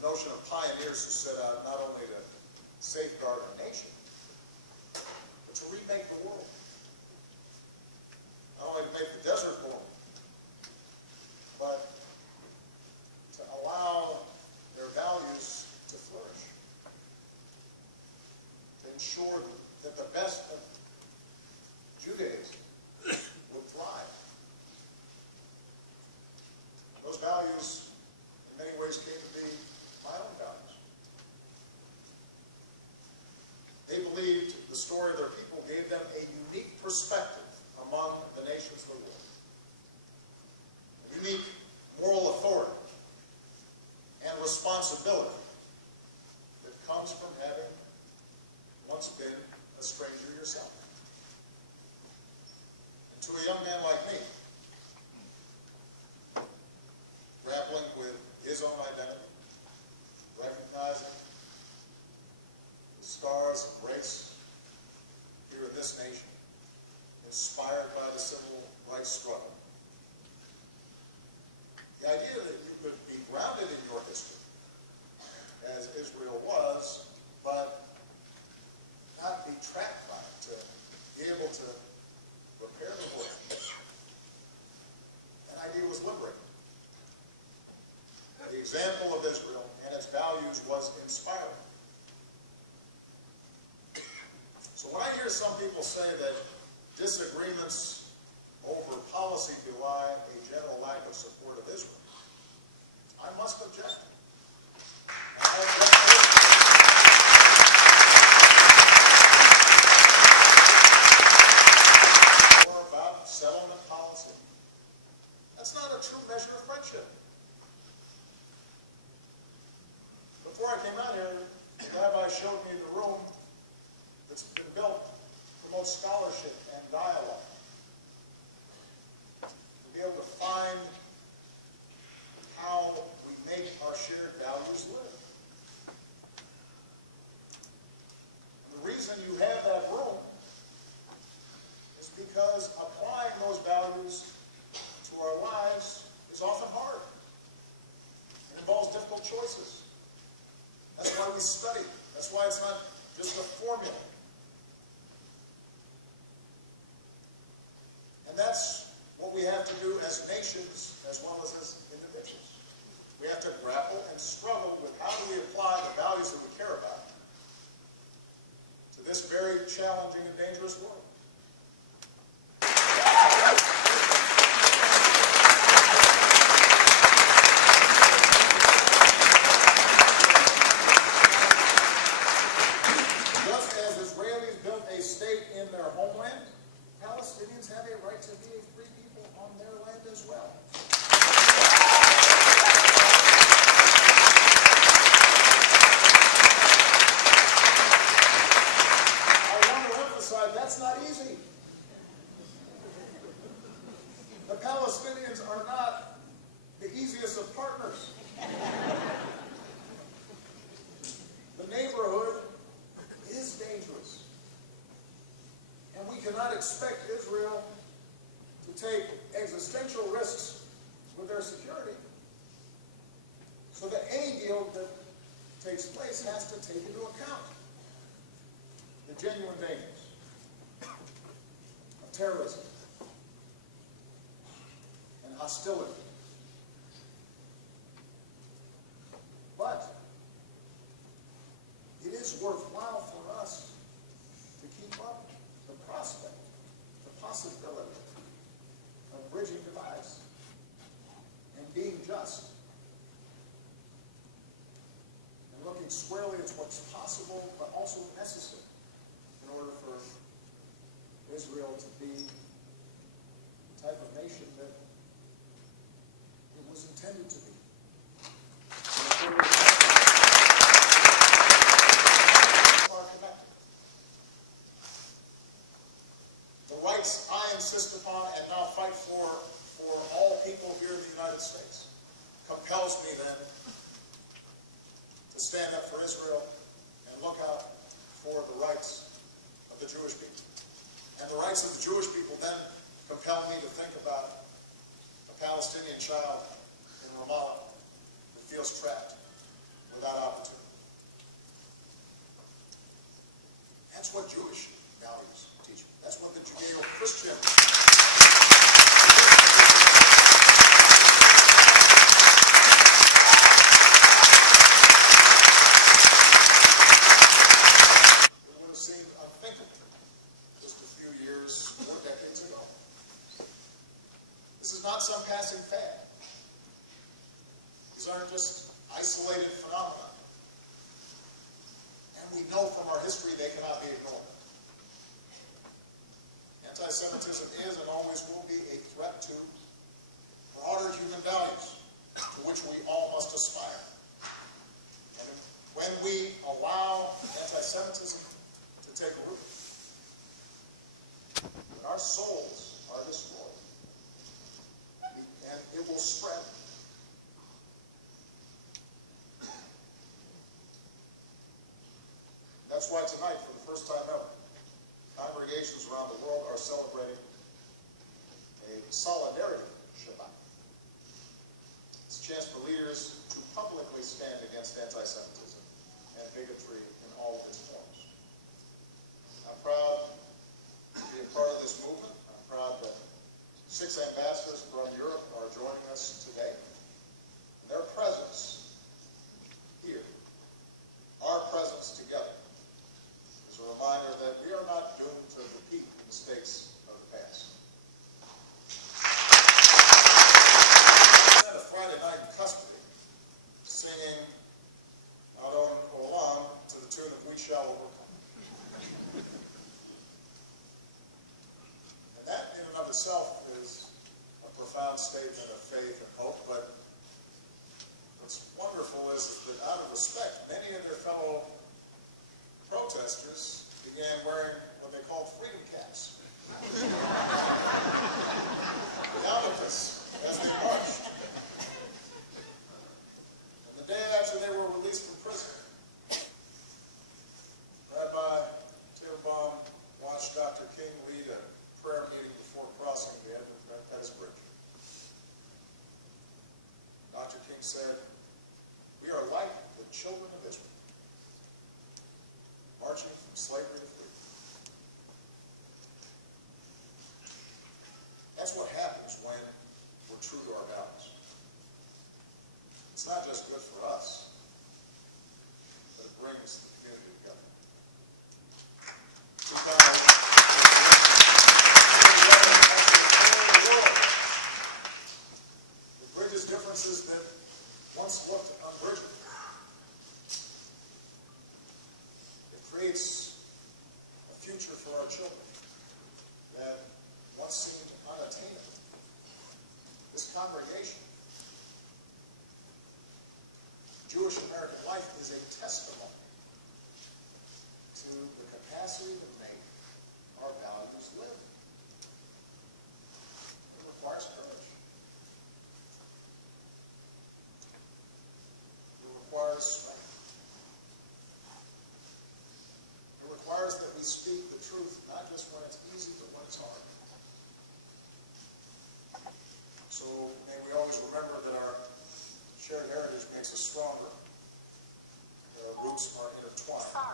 the notion of pioneers who set out not only to safeguard our nation, but to remake the world. Not only to make the desert born, but to allow their values to flourish, to ensure that the best of Judaism would thrive. Those values, in many ways, came to be my own values. They believed the story of their people gave them a unique perspective among the nations of the world. A unique moral authority and responsibility that comes from having once been a stranger yourself. And to a young man like me, grappling with his own identity, recognizing the scars of race here in this nation, inspired by the civil rights struggle. The idea that you could be grounded in your history, as Israel was, but not be trapped by it, to be able to repair the world. That idea was liberating. The example of Israel and its values was inspiring. So when I hear some people say that disagreements over policy belie a general lack of support of Israel, I must object. More about settlement policy. That's not a true measure of friendship. Before I came out here, the rabbi showed me the room that's been built to promote scholarship and dialogue. To be able to find how we make our shared values live. And the reason you have that room is because applying those values to our lives is often hard. It involves difficult choices. That's why we study. That's why it's not just a formula. And that's what we have to do as nations as well as individuals. We have to grapple and struggle with how do we apply the values that we care about to this very challenging and dangerous world. Palestinians have a right to be a free people on their land as well. I want to emphasize that's not easy. The Palestinians are not the easiest of partners. The neighborhood is dangerous. And we cannot expect Israel to take existential risks with their security. So that any deal that takes place has to take into account the genuine dangers of terrorism and hostility. But it is worthwhile for us to keep up the prospect, the possibility of bridging divides and being just and looking squarely at what's possible but also necessary in order for Israel to be the type of nation that it was intended to be. Rights I insist upon and now fight for all people here in the United States compels me then to stand up for Israel and look out for the rights of the Jewish people. And the rights of the Jewish people then compel me to think about a Palestinian child in Ramallah who feels trapped without opportunity. That's what Jewish values teach me. That's what the Judeo-Christian seemed unthinkable just a few years or decades ago. This is not some passing fad. These aren't just isolated phenomena. And we know from our history they cannot be ignored. Anti-Semitism is and always will be a threat to broader human values to which we all must aspire. And when we allow anti-Semitism to take root, when our souls are destroyed, and it will spread. That's why tonight, for the first time ever, congregations around the world are celebrating a solidarity Shabbat. It's a chance for leaders to publicly stand against anti-Semitism and bigotry in all of its forms. I'm proud to be a part of this movement. I'm proud that 6 ambassadors from Europe are joining us today. And their presence here, our presence together, is a reminder that we are not doomed to repeat the mistakes of the past. We had a Friday night custody singing Adon Olam to the tune of We Shall Overcome. And that in and of itself is a profound statement of faith and hope, but what's wonderful is that out of respect, many of their fellow protesters began wearing what they called freedom caps. Yarmulkes as they marched. And the day after they were released from prison, Rabbi Teitelbaum watched Dr. King lead a prayer meeting before crossing the Pettus Bridge. Dr. King said, "We are like the children of Israel, marching from slavery to freedom." That's what happens when we're true to our values. It's not just good for us, but it brings the community together. It bridges differences that once looked unbridgeable. It creates a future for our children that once seemed unattainable. This congregation, Jewish American life, is a testimony to the capacity to make our values live. It requires courage. It requires strength. It requires that we speak the truth, not just when it's easy, but when it's hard. So may we always remember that our shared heritage makes us stronger. Our roots are intertwined.